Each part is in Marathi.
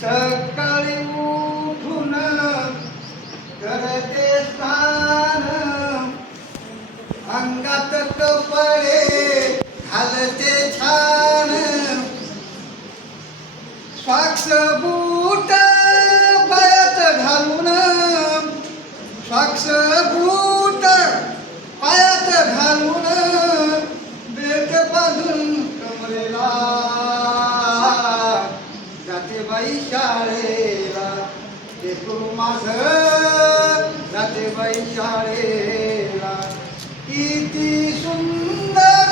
सकाळी उठून करते स्नान, अंगात कपडे घालते छान, स्वाक्ष बूट पायात घालून, स्वाक्ष बूट पायात घालून, बेट बांधून कमरेला जाते बाई शाळेला. लेकरू माझं जाते बाई शाळेला. किती सुंदर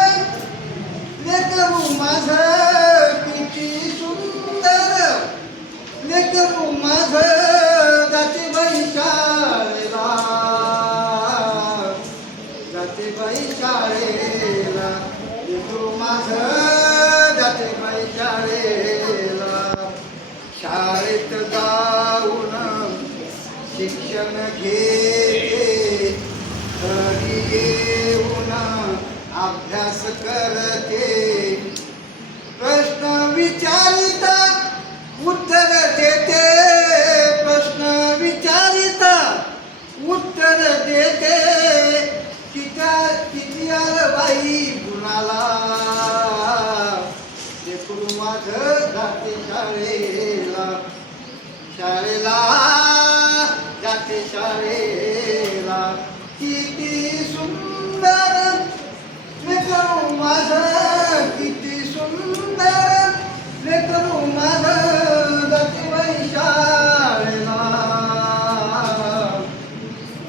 लेकरू माझं, किती सुंदर लेकरू माझं, जाते बाई शाळेला, जाते बाई शाळेला. लेकरू माझं जाते बाई शाळेला. शाळेत जाऊन शिक्षण घेते, घरी येऊन अभ्यास करते, प्रश्न विचारिता उत्तर देते, प्रश्न विचारिता उत्तर देते. किती आलं बाई कुणाला, लेकरू माझं जाते शाळेला, शाळेला जाते शाळेला. किती सुंदर लेकरू माझं, किती सुंदर लेकरू माझं, जाते बाई शाळेला,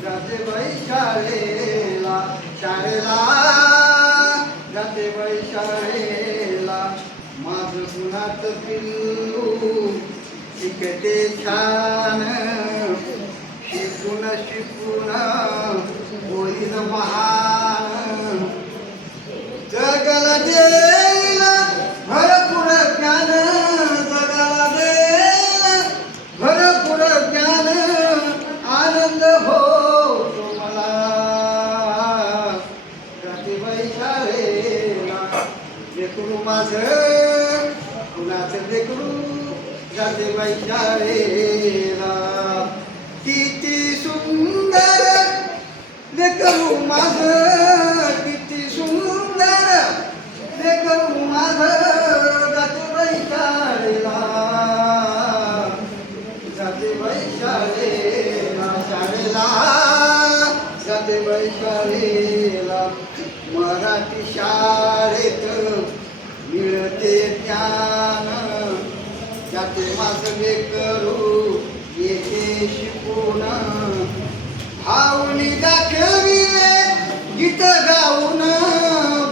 जाते बाई शाळेला, शाळेला जाते बाई शाळेला. माझं गुणात पिल्लू शिकते छान, शिकून शिकून होईल महान, जगाला देईल भरपूर ज्ञान, जगाला देईल भरपूर ज्ञान, आनंद होतो मला जाते बाई शाळेला. लेकरू माझं कुणाचं लेकरू जाते बाई शाळेला. किती सुंदर लेकरू माझं, किती सुंदर लेकरू माझं, जाते बाई शाळेला, जाते बाई शाळेला, शाळेला जाते बाई शाळेला. मराठी शाळेत मिळते ज्ञान, जाते माझं लेकरू येते शिकून, भाऊनी दाखविले गीत गाऊन,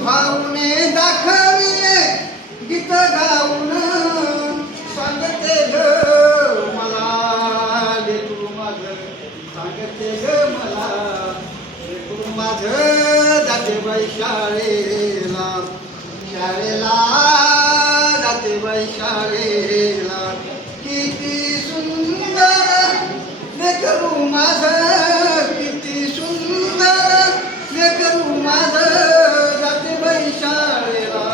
भाऊने दाखविले गीत गाऊन, सांगते ग मला लेकरू माझं, सांगते ग मला लेकरू माझं, जाते बाई शाळेला, शाळेला जाते बाई शाळेला. किती सुंदर लेकरू माझं, किती सुंदर लेकरू माझं, जाते बाई शाळेला,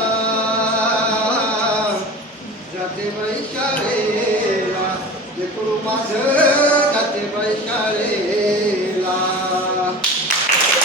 जाते बाई शाळेला. लेकरू माझं जाते बाई शाळेला.